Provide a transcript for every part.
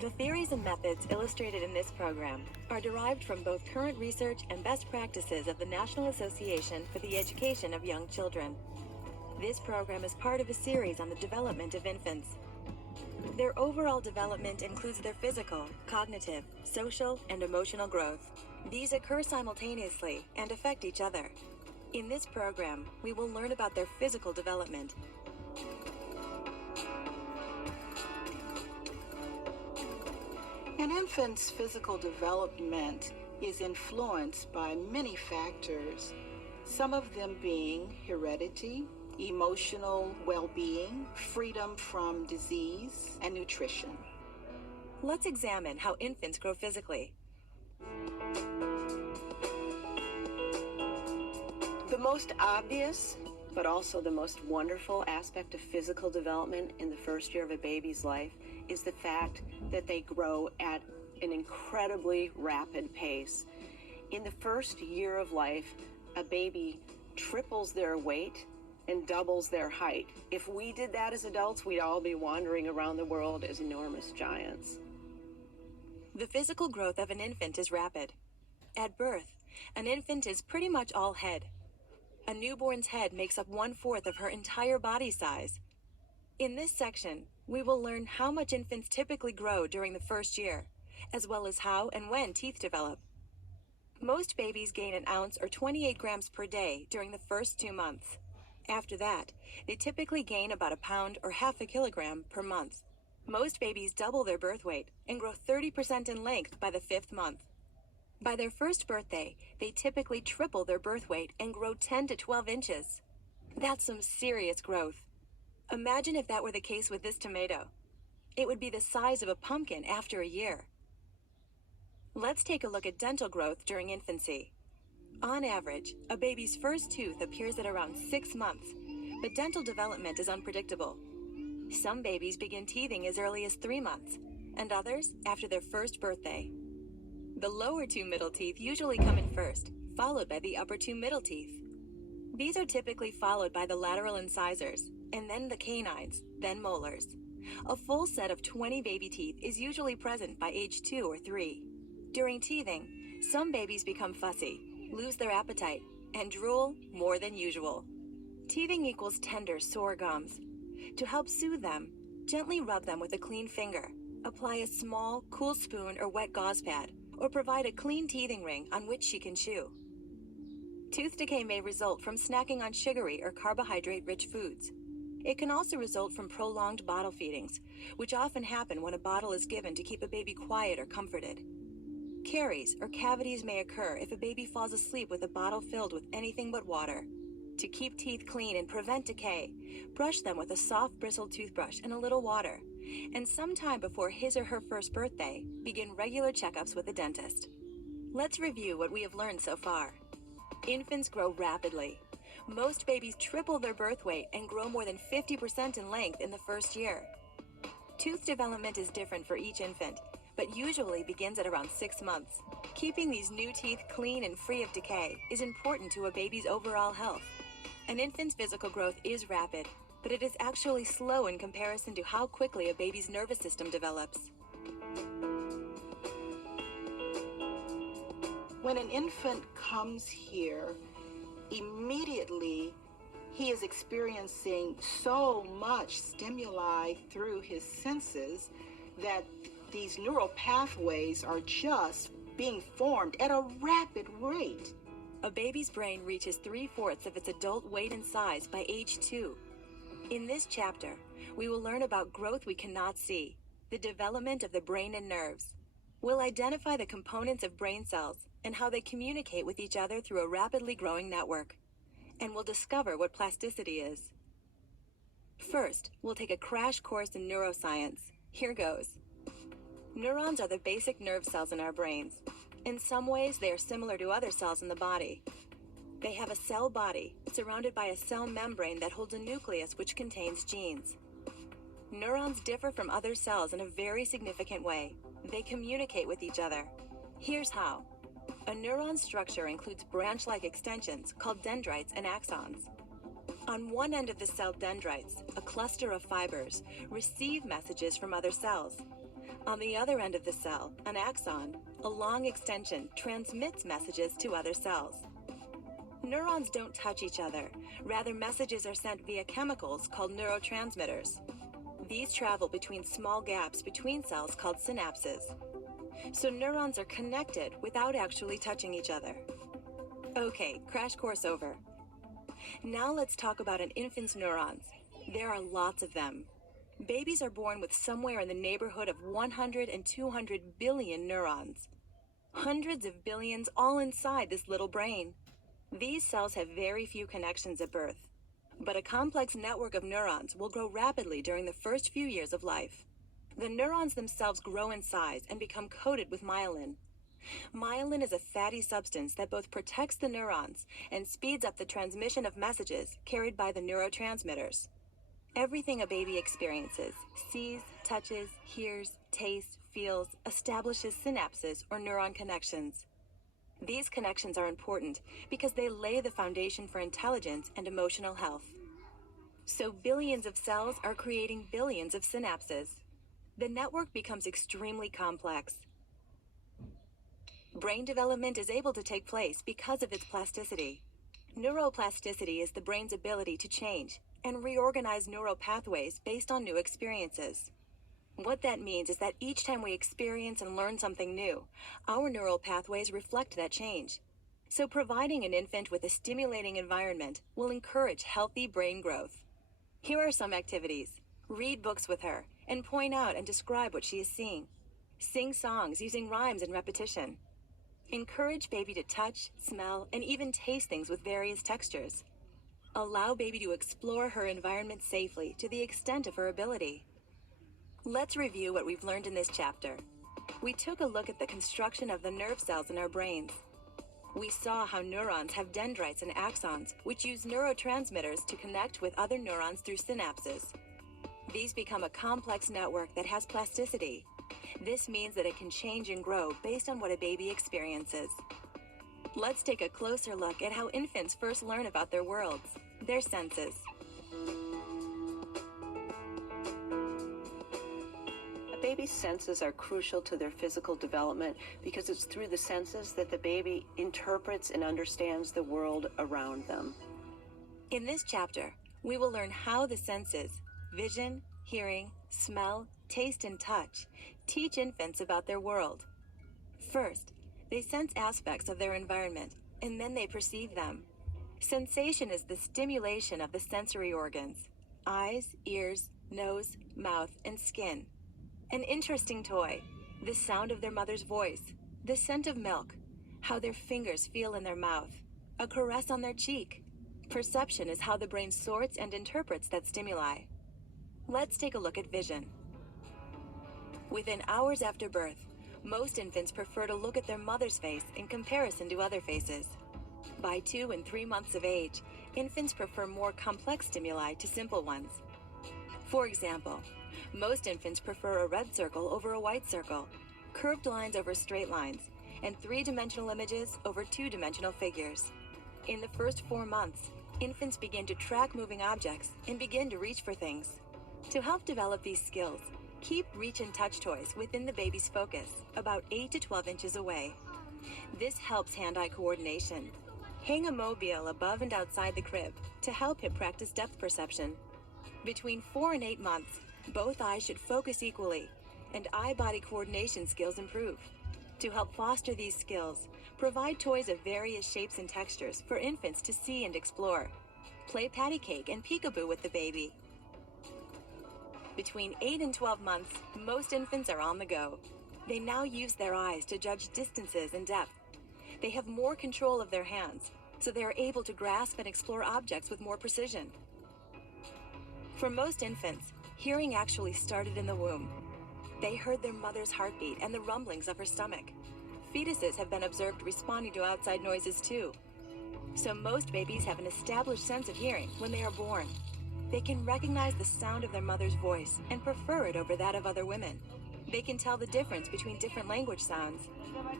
The theories and methods illustrated in this program are derived from both current research and best practices of the National Association for the Education of Young Children. This program is part of a series on the development of infants. Their overall development includes their physical, cognitive, social, and emotional growth. These occur simultaneously and affect each other. In this program, we will learn about their physical development. An infant's physical development is influenced by many factors, some of them being heredity, emotional well-being, freedom from disease, and nutrition. Let's examine how infants grow physically. The most obvious, but also the most wonderful aspect of physical development in the first year of a baby's life is the fact that they grow at an incredibly rapid pace. In the first year of life, a baby triples their weight and doubles their height. If we did that as adults, we'd all be wandering around the world as enormous giants. The physical growth of an infant is rapid. At birth, an infant is pretty much all head. A newborn's head makes up 1/4 of her entire body size. In this section, we will learn how much infants typically grow during the first year, as well as how and when teeth develop. Most babies gain an ounce or 28 grams per day during the first 2 months. After that, they typically gain about a pound or half a kilogram per month. Most babies double their birth weight and grow 30% in length by the 5th month. By their first birthday, they typically triple their birth weight and grow 10 to 12 inches. That's some serious growth. Imagine if that were the case with this tomato. It would be the size of a pumpkin after a year. Let's take a look at dental growth during infancy. On average, a baby's first tooth appears at around 6 months, but dental development is unpredictable. Some babies begin teething as early as 3 months, and others after their first birthday. The lower 2 middle teeth usually come in first, followed by the upper 2 middle teeth. These are typically followed by the lateral incisors, and then the canines, then molars. A full set of 20 baby teeth is usually present by age 2 or 3. During teething, some babies become fussy, lose their appetite, and drool more than usual. Teething equals tender, sore gums. To help soothe them, gently rub them with a clean finger. Apply a small, cool spoon or wet gauze pad, or provide a clean teething ring on which she can chew. Tooth decay may result from snacking on sugary or carbohydrate-rich foods. It can also result from prolonged bottle feedings, which often happen when a bottle is given to keep a baby quiet or comforted. Caries or cavities may occur if a baby falls asleep with a bottle filled with anything but water. To keep teeth clean and prevent decay, brush them with a soft bristled toothbrush and a little water, and sometime before his or her first birthday, begin regular checkups with a dentist. Let's review what we have learned so far. Infants grow rapidly. Most babies triple their birth weight and grow more than 50% in length in the first year. Tooth development is different for each infant, but usually begins at around 6 months. Keeping these new teeth clean and free of decay is important to a baby's overall health. An infant's physical growth is rapid, but it is actually slow in comparison to how quickly a baby's nervous system develops. When an infant comes here, immediately he is experiencing so much stimuli through his senses that these neural pathways are just being formed at a rapid rate. A baby's brain reaches 3/4 of its adult weight and size by age 2. In this chapter, we will learn about growth we cannot see, the development of the brain and nerves. We'll identify the components of brain cells and how they communicate with each other through a rapidly growing network. And we'll discover what plasticity is. First, we'll take a crash course in neuroscience. Here goes. Neurons are the basic nerve cells in our brains. In some ways, they are similar to other cells in the body. They have a cell body surrounded by a cell membrane that holds a nucleus which contains genes. Neurons differ from other cells in a very significant way. They communicate with each other. Here's how. A neuron's structure includes branch-like extensions called dendrites and axons. On one end of the cell dendrites, a cluster of fibers receive messages from other cells. On the other end of the cell, an axon, a long extension, transmits messages to other cells. Neurons don't touch each other. Rather, messages are sent via chemicals called neurotransmitters. These travel between small gaps between cells called synapses. So neurons are connected without actually touching each other. Okay, crash course over. Now let's talk about an infant's neurons. There are lots of them. Babies are born with somewhere in the neighborhood of 100 and 200 billion neurons. Hundreds of billions all inside this little brain. These cells have very few connections at birth, but a complex network of neurons will grow rapidly during the first few years of life. The neurons themselves grow in size and become coated with myelin. Myelin is a fatty substance that both protects the neurons and speeds up the transmission of messages carried by the neurotransmitters. Everything a baby experiences, sees, touches, hears, tastes, feels, establishes synapses or neuron connections. These connections are important because they lay the foundation for intelligence and emotional health. So billions of cells are creating billions of synapses. The network becomes extremely complex. Brain development is able to take place because of its plasticity. Neuroplasticity is the brain's ability to change and reorganize neural pathways based on new experiences. What that means is that each time we experience and learn something new, our neural pathways reflect that change. So providing an infant with a stimulating environment will encourage healthy brain growth. Here are some activities. Read books with her and point out and describe what she is seeing. Sing songs using rhymes and repetition. Encourage baby to touch, smell, and even taste things with various textures. Allow baby to explore her environment safely to the extent of her ability. Let's review what we've learned in this chapter. We took a look at the construction of the nerve cells in our brains. We saw how neurons have dendrites and axons, which use neurotransmitters to connect with other neurons through synapses. These become a complex network that has plasticity. This means that it can change and grow based on what a baby experiences. Let's take a closer look at how infants first learn about their worlds, their senses. A baby's senses are crucial to their physical development because it's through the senses that the baby interprets and understands the world around them. In this chapter, we will learn how the senses, vision, hearing, smell, taste, and touch, teach infants about their world. First, they sense aspects of their environment, and then they perceive them. Sensation is the stimulation of the sensory organs: eyes, ears, nose, mouth, and skin. An interesting toy, the sound of their mother's voice, the scent of milk, how their fingers feel in their mouth, a caress on their cheek. Perception is how the brain sorts and interprets that stimuli. Let's take a look at vision. Within hours after birth, most infants prefer to look at their mother's face in comparison to other faces. By 2 and 3 months of age, infants prefer more complex stimuli to simple ones. For example, most infants prefer a red circle over a white circle, curved lines over straight lines, and 3-dimensional images over 2-dimensional figures. In the first 4 months, infants begin to track moving objects and begin to reach for things. To help develop these skills, keep reach and touch toys within the baby's focus, about 8 to 12 inches away. This helps hand-eye coordination. Hang a mobile above and outside the crib to help him practice depth perception. Between 4 and 8 months, both eyes should focus equally, and eye-body coordination skills improve. To help foster these skills, provide toys of various shapes and textures for infants to see and explore. Play patty cake and peekaboo with the baby. Between 8 and 12 months, most infants are on the go. They now use their eyes to judge distances and depth. They have more control of their hands, so they are able to grasp and explore objects with more precision. For most infants, hearing actually started in the womb. They heard their mother's heartbeat and the rumblings of her stomach. Fetuses have been observed responding to outside noises too. So most babies have an established sense of hearing when they are born. They can recognize the sound of their mother's voice and prefer it over that of other women. They can tell the difference between different language sounds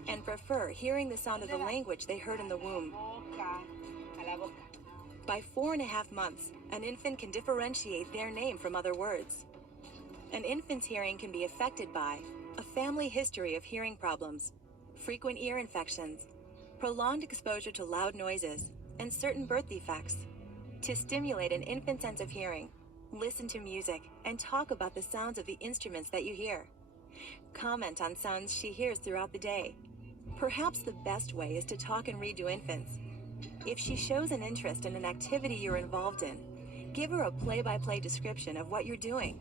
and prefer hearing the sound of the language they heard in the womb. By 4.5 months, an infant can differentiate their name from other words. An infant's hearing can be affected by a family history of hearing problems, frequent ear infections, prolonged exposure to loud noises, and certain birth defects. To stimulate an infant's sense of hearing, listen to music and talk about the sounds of the instruments that you hear. Comment on sounds she hears throughout the day. Perhaps the best way is to talk and read to infants. If she shows an interest in an activity you're involved in, give her a play-by-play description of what you're doing.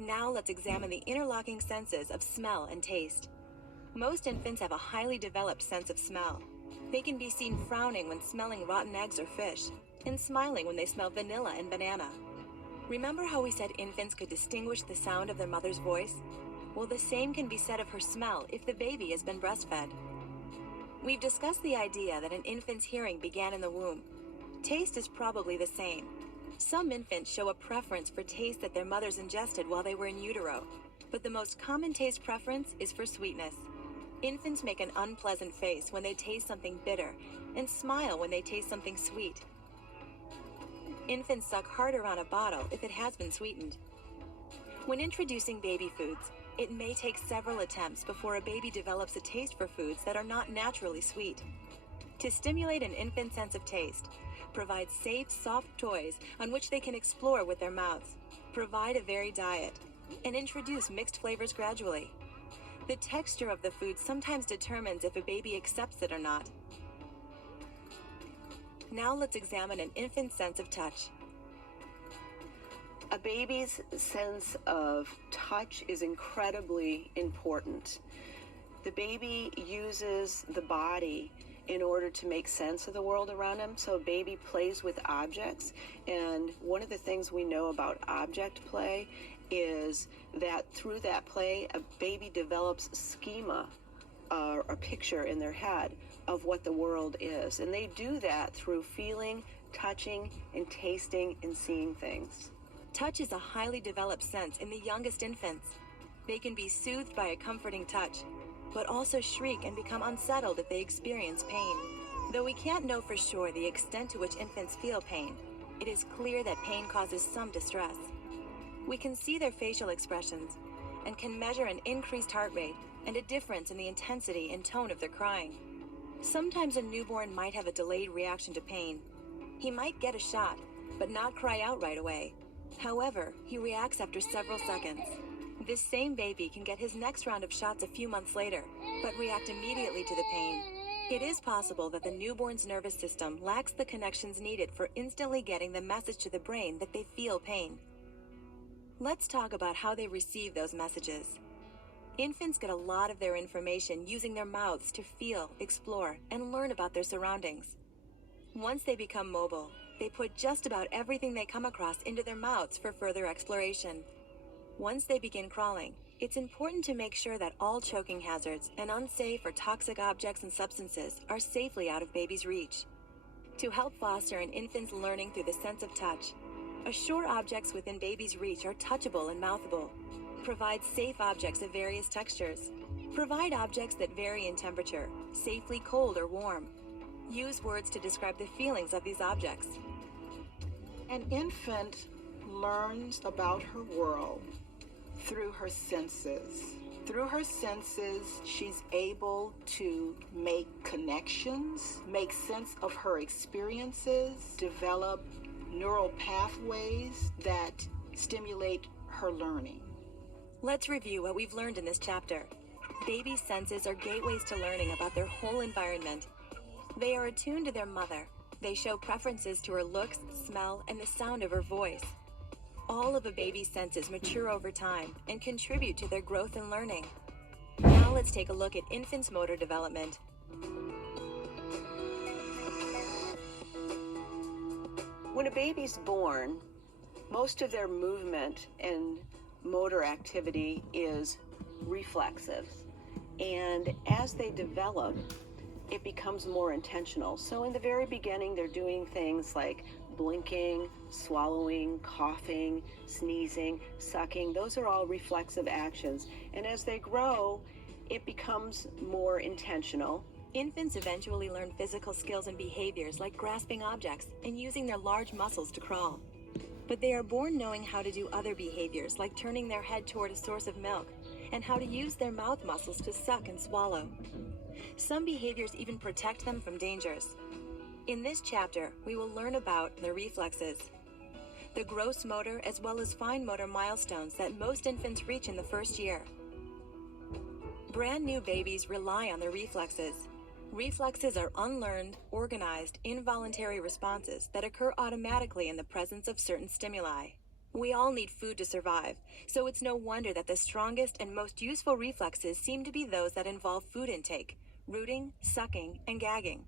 Now let's examine the interlocking senses of smell and taste. Most infants have a highly developed sense of smell. They can be seen frowning when smelling rotten eggs or fish, and smiling when they smell vanilla and banana. Remember how we said infants could distinguish the sound of their mother's voice? Well, the same can be said of her smell if the baby has been breastfed. We've discussed the idea that an infant's hearing began in the womb. Taste is probably the same. Some infants show a preference for taste that their mothers ingested while they were in utero, but the most common taste preference is for sweetness. Infants make an unpleasant face when they taste something bitter and smile when they taste something sweet. Infants suck harder on a bottle if it has been sweetened. When introducing baby foods, it may take several attempts before a baby develops a taste for foods that are not naturally sweet. To stimulate an infant's sense of taste, provide safe, soft toys on which they can explore with their mouths, provide a varied diet, and introduce mixed flavors gradually. The texture of the food sometimes determines if a baby accepts it or not. Now let's examine an infant's sense of touch. A baby's sense of touch is incredibly important. The baby uses the body in order to make sense of the world around him. So a baby plays with objects, and one of the things we know about object play is that through that play, a baby develops schema or a picture in their head of what the world is. And they do that through feeling, touching, and tasting and seeing things. Touch is a highly developed sense in the youngest infants. They can be soothed by a comforting touch, but also shriek and become unsettled if they experience pain. Though we can't know for sure the extent to which infants feel pain, it is clear that pain causes some distress. We can see their facial expressions and can measure an increased heart rate and a difference in the intensity and tone of their crying. Sometimes a newborn might have a delayed reaction to pain. He might get a shot, but not cry out right away. However, he reacts after several seconds. This same baby can get his next round of shots a few months later, but react immediately to the pain. It is possible that the newborn's nervous system lacks the connections needed for instantly getting the message to the brain that they feel pain. Let's talk about how they receive those messages. Infants get a lot of their information using their mouths to feel, explore, and learn about their surroundings. Once they become mobile, they put just about everything they come across into their mouths for further exploration. Once they begin crawling, it's important to make sure that all choking hazards and unsafe or toxic objects and substances are safely out of baby's reach. To help foster an infant's learning through the sense of touch, assure objects within baby's reach are touchable and mouthable. Provide safe objects of various textures. Provide objects that vary in temperature, safely cold or warm. Use words to describe the feelings of these objects. An infant learns about her world through her senses. Through her senses, she's able to make connections, make sense of her experiences, develop neural pathways that stimulate her learning. Let's review what we've learned in this chapter. Babies' senses are gateways to learning about their whole environment. They are attuned to their mother. They show preferences to her looks, smell, and the sound of her voice. All of a baby's senses mature over time and contribute to their growth and learning. Now let's take a look at infants' motor development. When a baby's born, most of their movement and motor activity is reflexive. And as they develop, it becomes more intentional. So in the very beginning, they're doing things like blinking, swallowing, coughing, sneezing, sucking. Those are all reflexive actions. And as they grow, it becomes more intentional. Infants eventually learn physical skills and behaviors like grasping objects and using their large muscles to crawl. But they are born knowing how to do other behaviors like turning their head toward a source of milk and how to use their mouth muscles to suck and swallow. Some behaviors even protect them from dangers. In this chapter, we will learn about the reflexes, the gross motor as well as fine motor milestones that most infants reach in the first year. Brand new babies rely on their reflexes. Reflexes are unlearned, organized, involuntary responses that occur automatically in the presence of certain stimuli. We all need food to survive, so it's no wonder that the strongest and most useful reflexes seem to be those that involve food intake, rooting, sucking, and gagging.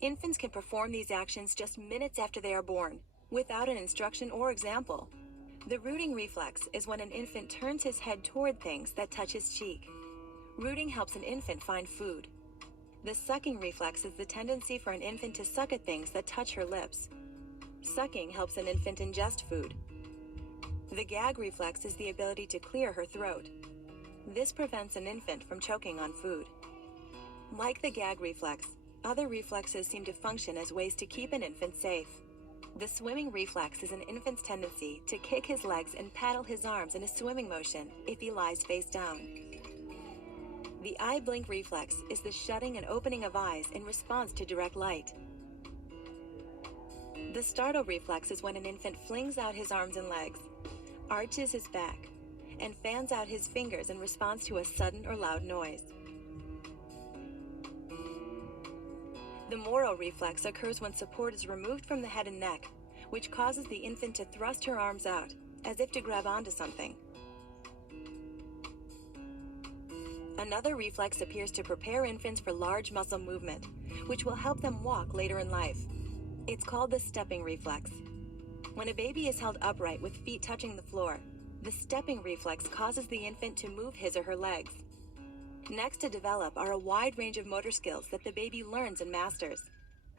Infants can perform these actions just minutes after they are born, without an instruction or example. The rooting reflex is when an infant turns his head toward things that touch his cheek. Rooting helps an infant find food. The sucking reflex is the tendency for an infant to suck at things that touch her lips. Sucking helps an infant ingest food. The gag reflex is the ability to clear her throat. This prevents an infant from choking on food. Like the gag reflex, other reflexes seem to function as ways to keep an infant safe. The swimming reflex is an infant's tendency to kick his legs and paddle his arms in a swimming motion if he lies face down. The eye blink reflex is the shutting and opening of eyes in response to direct light. The startle reflex is when an infant flings out his arms and legs, arches his back, and fans out his fingers in response to a sudden or loud noise. The Moro reflex occurs when support is removed from the head and neck, which causes the infant to thrust her arms out, as if to grab onto something. Another reflex appears to prepare infants for large muscle movement, which will help them walk later in life. It's called the stepping reflex. When a baby is held upright with feet touching the floor, the stepping reflex causes the infant to move his or her legs. Next to develop are a wide range of motor skills that the baby learns and masters.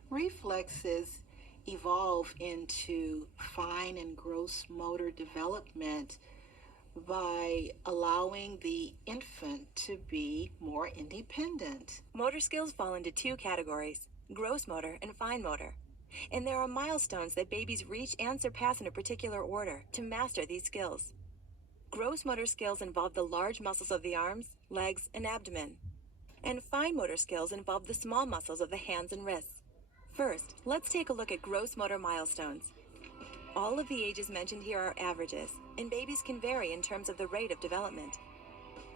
Reflexes evolve into fine and gross motor development by allowing the infant to be more independent. Motor skills fall into two categories, gross motor and fine motor. And there are milestones that babies reach and surpass in a particular order to master these skills. Gross motor skills involve the large muscles of the arms, legs, and abdomen. And fine motor skills involve the small muscles of the hands and wrists. First, let's take a look at gross motor milestones. All of the ages mentioned here are averages, and babies can vary in terms of the rate of development.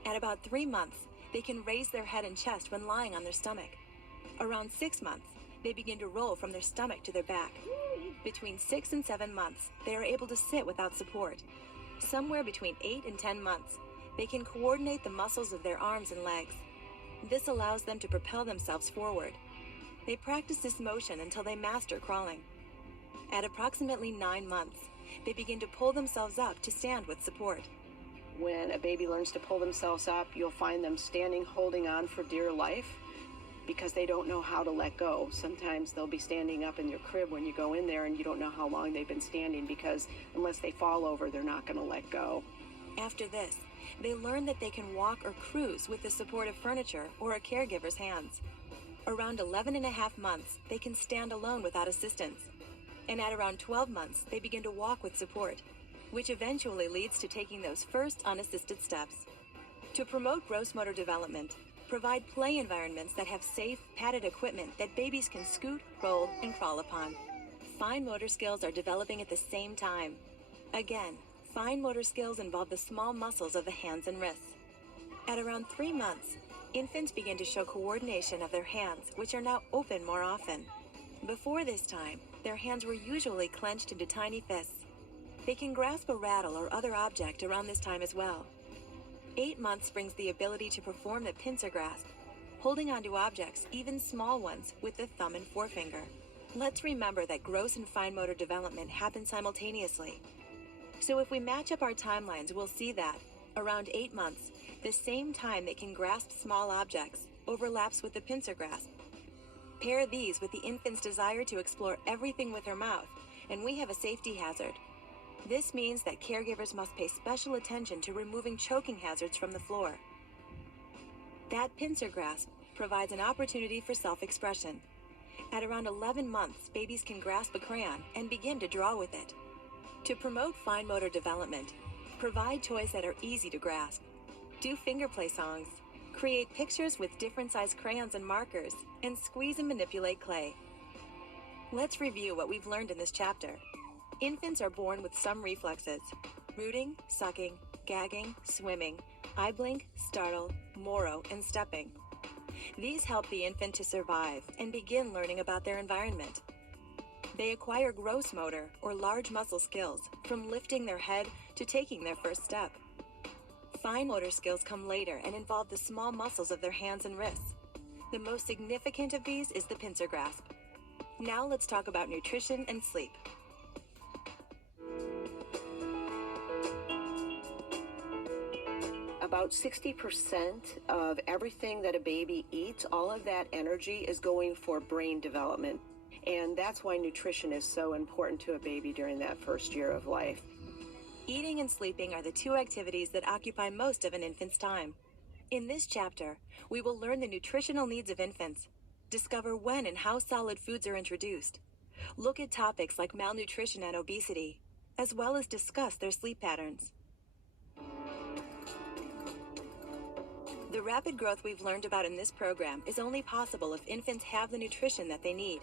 At about 3 months, they can raise their head and chest when lying on their stomach. Around 6 months, they begin to roll from their stomach to their back. Between 6 and 7 months, they are able to sit without support. Somewhere between 8 and 10 months, they can coordinate the muscles of their arms and legs. This allows them to propel themselves forward. They practice this motion until they master crawling. At approximately 9 months, they begin to pull themselves up to stand with support. When a baby learns to pull themselves up, you'll find them standing, holding on for dear life, because they don't know how to let go. Sometimes they'll be standing up in your crib when you go in there and you don't know how long they've been standing, because unless they fall over, they're not going to let go. After this, they learn that they can walk or cruise with the support of furniture or a caregiver's hands. Around 11 and a half months, they can stand alone without assistance. And at around 12 months, they begin to walk with support, which eventually leads to taking those first unassisted steps. To promote gross motor development, provide play environments that have safe, padded equipment that babies can scoot, roll, and crawl upon. Fine motor skills are developing at the same time. Again, fine motor skills involve the small muscles of the hands and wrists. At around 3 months, infants begin to show coordination of their hands, which are now open more often. Before this time, their hands were usually clenched into tiny fists. They can grasp a rattle or other object around this time as well. 8 months brings the ability to perform the pincer grasp, holding onto objects, even small ones, with the thumb and forefinger. Let's remember that gross and fine motor development happen simultaneously. So if we match up our timelines, we'll see that, around 8 months, the same time they can grasp small objects overlaps with the pincer grasp. Pair these with the infant's desire to explore everything with her mouth, and we have a safety hazard. This means that caregivers must pay special attention to removing choking hazards from the floor. That pincer grasp provides an opportunity for self-expression. At around 11 months, babies can grasp a crayon and begin to draw with it. To promote fine motor development, provide toys that are easy to grasp. Do finger play songs. Create pictures with different size crayons and markers, and squeeze and manipulate clay. Let's review what we've learned in this chapter. Infants are born with some reflexes: rooting, sucking, gagging, swimming, eye blink, startle, moro, and stepping. These help the infant to survive and begin learning about their environment. They acquire gross motor or large muscle skills from lifting their head to taking their first step. Fine motor skills come later and involve the small muscles of their hands and wrists. The most significant of these is the pincer grasp. Now let's talk about nutrition and sleep. About 60% of everything that a baby eats, all of that energy is going for brain development. And that's why nutrition is so important to a baby during that first year of life. Eating and sleeping are the two activities that occupy most of an infant's time. In this chapter, we will learn the nutritional needs of infants, discover when and how solid foods are introduced, look at topics like malnutrition and obesity, as well as discuss their sleep patterns. The rapid growth we've learned about in this program is only possible if infants have the nutrition that they need.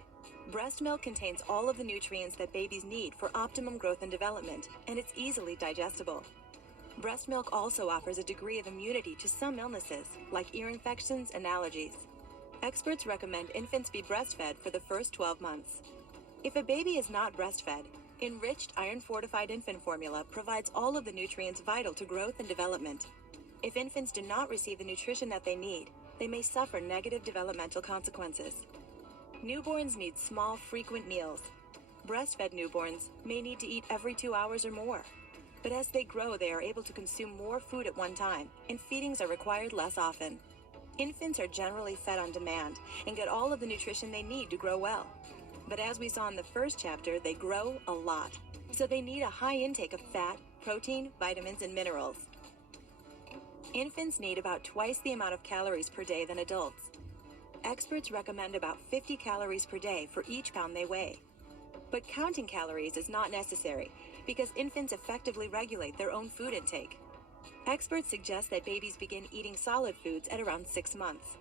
Breast milk contains all of the nutrients that babies need for optimum growth and development, and it's easily digestible. Breast milk also offers a degree of immunity to some illnesses, like ear infections and allergies. Experts recommend infants be breastfed for the first 12 months. If a baby is not breastfed, enriched iron-fortified infant formula provides all of the nutrients vital to growth and development. If infants do not receive the nutrition that they need, they may suffer negative developmental consequences. Newborns need small, frequent meals. Breastfed newborns may need to eat every 2 hours or more. But as they grow, they are able to consume more food at one time, and feedings are required less often. Infants are generally fed on demand and get all of the nutrition they need to grow well. But as we saw in the first chapter, they grow a lot. So they need a high intake of fat, protein, vitamins, and minerals. Infants need about twice the amount of calories per day than adults. Experts recommend about 50 calories per day for each pound they weigh. But counting calories is not necessary because infants effectively regulate their own food intake. Experts suggest that babies begin eating solid foods at around 6 months.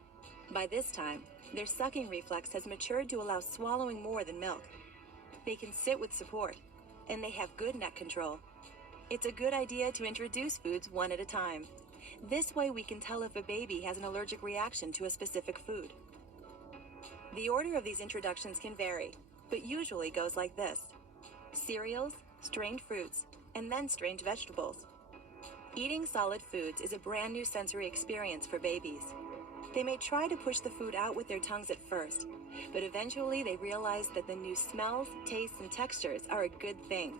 By this time, their sucking reflex has matured to allow swallowing more than milk. They can sit with support, and they have good neck control. It's a good idea to introduce foods one at a time. This way we can tell if a baby has an allergic reaction to a specific food. The order of these introductions can vary, but usually goes like this: cereals, strained fruits, and then strained vegetables. Eating solid foods is a brand new sensory experience for babies. They may try to push the food out with their tongues at first, but eventually they realize that the new smells, tastes, and textures are a good thing.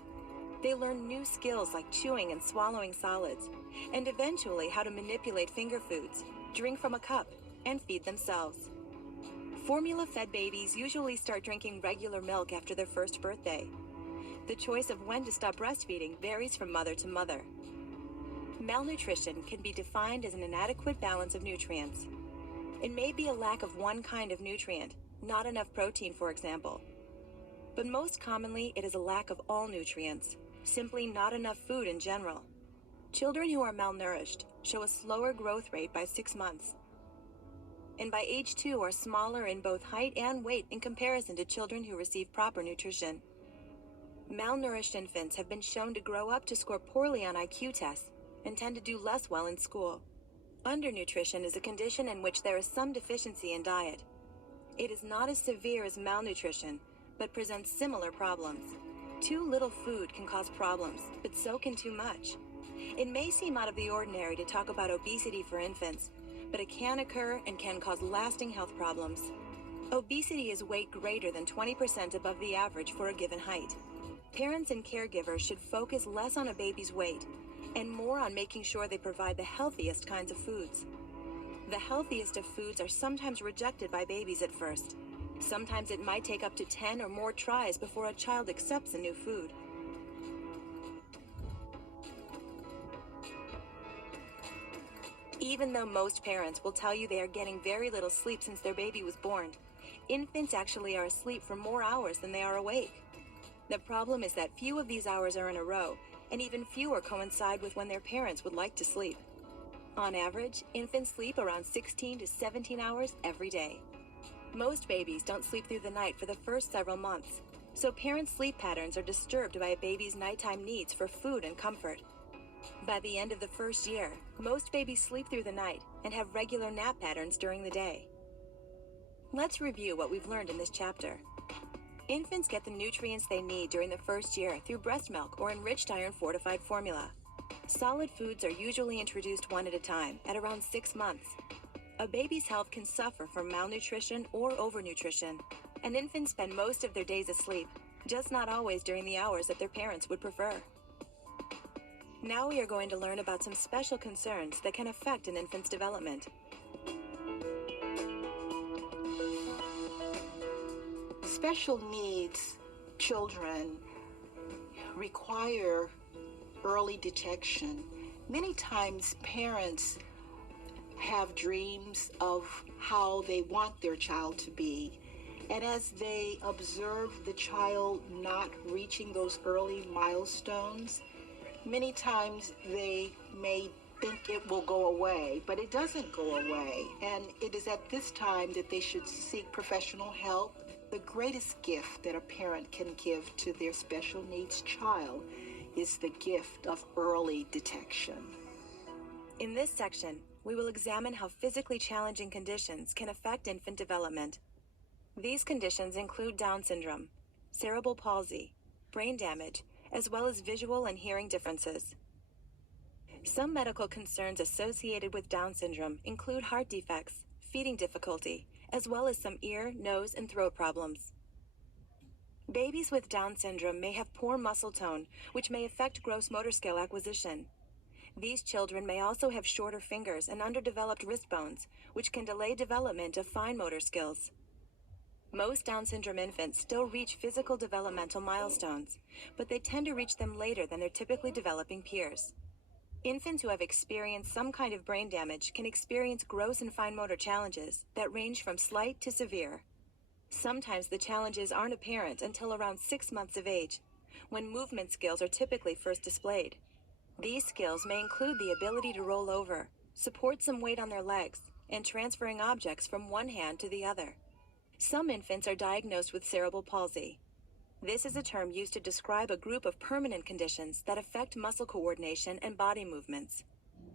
They learn new skills like chewing and swallowing solids, and eventually how to manipulate finger foods, drink from a cup, and feed themselves. Formula-fed babies usually start drinking regular milk after their first birthday. The choice of when to stop breastfeeding varies from mother to mother. Malnutrition can be defined as an inadequate balance of nutrients. It may be a lack of one kind of nutrient, not enough protein, for example. But most commonly, it is a lack of all nutrients, simply not enough food in general. Children who are malnourished show a slower growth rate by 6 months, and by age 2 are smaller in both height and weight in comparison to children who receive proper nutrition. Malnourished infants have been shown to grow up to score poorly on IQ tests and tend to do less well in school. Undernutrition is a condition in which there is some deficiency in diet. It is not as severe as malnutrition, but presents similar problems. Too little food can cause problems, but so can too much. It may seem out of the ordinary to talk about obesity for infants, but it can occur and can cause lasting health problems. Obesity is weight greater than 20% above the average for a given height. Parents and caregivers should focus less on a baby's weight and more on making sure they provide the healthiest kinds of foods. The healthiest of foods are sometimes rejected by babies at first. Sometimes it might take up to 10 or more tries before a child accepts a new food. Even though most parents will tell you they are getting very little sleep since their baby was born, infants actually are asleep for more hours than they are awake. The problem is that few of these hours are in a row, and even fewer coincide with when their parents would like to sleep. On average, infants sleep around 16 to 17 hours every day. Most babies don't sleep through the night for the first several months, so parents' sleep patterns are disturbed by a baby's nighttime needs for food and comfort. By the end of the first year, most babies sleep through the night and have regular nap patterns during the day. Let's review what we've learned in this chapter. Infants get the nutrients they need during the first year through breast milk or enriched iron fortified formula. Solid foods are usually introduced one at a time at around 6 months. A baby's health can suffer from malnutrition or overnutrition, and infants spend most of their days asleep, just not always during the hours that their parents would prefer. Now we are going to learn about some special concerns that can affect an infant's development. Special needs children require early detection. Many times parents have dreams of how they want their child to be. And as they observe the child not reaching those early milestones, many times they may think it will go away, but it doesn't go away. And it is at this time that they should seek professional help. The greatest gift that a parent can give to their special needs child is the gift of early detection. In this section, we will examine how physically challenging conditions can affect infant development. These conditions include Down syndrome, cerebral palsy, brain damage, as well as visual and hearing differences. Some medical concerns associated with Down syndrome include heart defects, feeding difficulty, as well as some ear, nose, and throat problems. Babies with Down syndrome may have poor muscle tone, which may affect gross motor skill acquisition. These children may also have shorter fingers and underdeveloped wrist bones, which can delay development of fine motor skills. Most Down syndrome infants still reach physical developmental milestones, but they tend to reach them later than their typically developing peers. Infants who have experienced some kind of brain damage can experience gross and fine motor challenges that range from slight to severe. Sometimes the challenges aren't apparent until around 6 months of age, when movement skills are typically first displayed. These skills may include the ability to roll over, support some weight on their legs, and transferring objects from one hand to the other. Some infants are diagnosed with cerebral palsy. This is a term used to describe a group of permanent conditions that affect muscle coordination and body movements.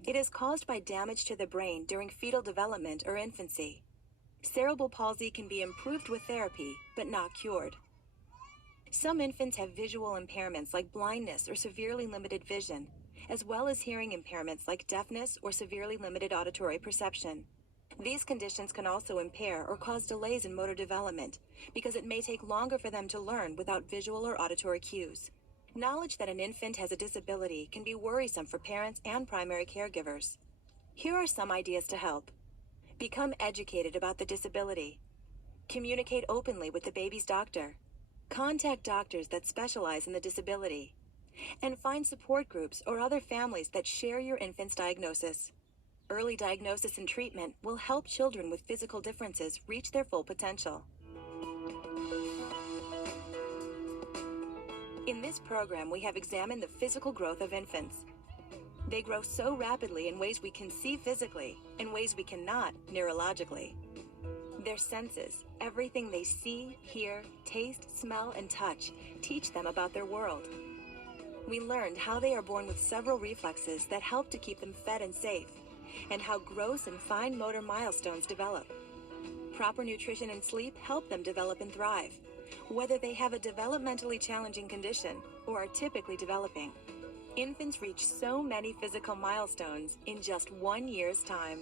It is caused by damage to the brain during fetal development or infancy. Cerebral palsy can be improved with therapy, but not cured. Some infants have visual impairments like blindness or severely limited vision, as well as hearing impairments like deafness or severely limited auditory perception. These conditions can also impair or cause delays in motor development because it may take longer for them to learn without visual or auditory cues. Knowledge that an infant has a disability can be worrisome for parents and primary caregivers. Here are some ideas to help. Become educated about the disability. Communicate openly with the baby's doctor. Contact doctors that specialize in the disability. And find support groups or other families that share your infant's diagnosis. Early diagnosis and treatment will help children with physical differences reach their full potential. In this program, we have examined the physical growth of infants. They grow so rapidly in ways we can see physically, in ways we cannot neurologically. Their senses, everything they see, hear, taste, smell, and touch, teach them about their world. We learned how they are born with several reflexes that help to keep them fed and safe, and how gross and fine motor milestones develop. Proper nutrition and sleep help them develop and thrive, whether they have a developmentally challenging condition or are typically developing. Infants reach so many physical milestones in just 1 year's time.